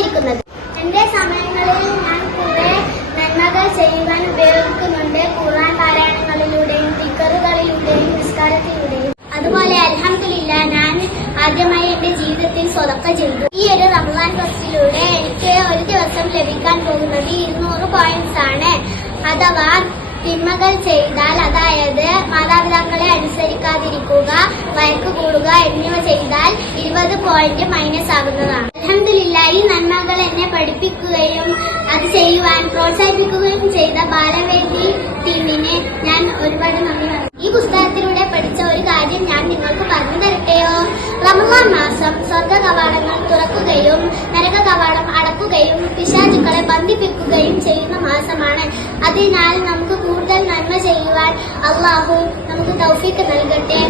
വരാനിരിക്കുന്നത്. എന്റെ സമയങ്ങളിൽ ഞാൻ കുറെ നന്മകൾ ചെയ്യുവാൻ ഉപയോഗിക്കുന്നുണ്ട്. ഖുർആൻ പാരായണങ്ങളിലൂടെയും ദിക്റുകളിലൂടെയും നിസ്കാരത്തിലൂടെയും. അതുപോലെ അൽഹംദുലില്ലാഹ് ഞാൻ ആദ്യമായി എന്റെ ജീവിതത്തിൽ സ്വതക്ക ചെയ്തു. ഈ ഒരു റമദാൻ ഫസ്റ്റിലൂടെ എനിക്ക് ഒരു ദിവസം ലഭിക്കാൻ പോകുന്നത് 200 പോയിന്റ്സ് ആണ്. അഥവാ തിന്മകൾ ചെയ്താൽ, അതായത് മാതാപിതാക്കളെ അനുസരിക്കാതിരിക്കുക, വഴക്ക് കൂടുക എന്നിവ ചെയ്താൽ 20 പോയിന്റ് മൈനസ് ആകുന്നതാണ്. അൽഹംദുലില്ലാഹ് ഈ നന്മകൾ എന്നെ പഠിപ്പിക്കുകയും അത് ചെയ്യുവാൻ പ്രോത്സാഹിപ്പിക്കുകയും ചെയ്ത ബാലവേദി ടീമിനെ ഞാൻ ഒരുപാട് നന്ദി പറയുന്നു. ഈ പുസ്തകത്തിലൂടെ പഠിച്ച ഒരു കാര്യം ഞാൻ നിങ്ങൾക്ക് പറഞ്ഞു തരട്ടെയോ? റമദാൻ മാസം സ്വർഗ കവാടങ്ങൾ തുറക്കുകയും നരക കവാടം അടക്കുകയും പിശാചുക്കളെ ബന്ധിപ്പിക്കുകയും ചെയ്യുന്ന മാസമാണ്. അതിനാൽ നമുക്ക് കൂടുതൽ നന്മ ചെയ്യുവാൻ അല്ലാഹു നമുക്ക് തൗഫീഖ് നൽകട്ടെ.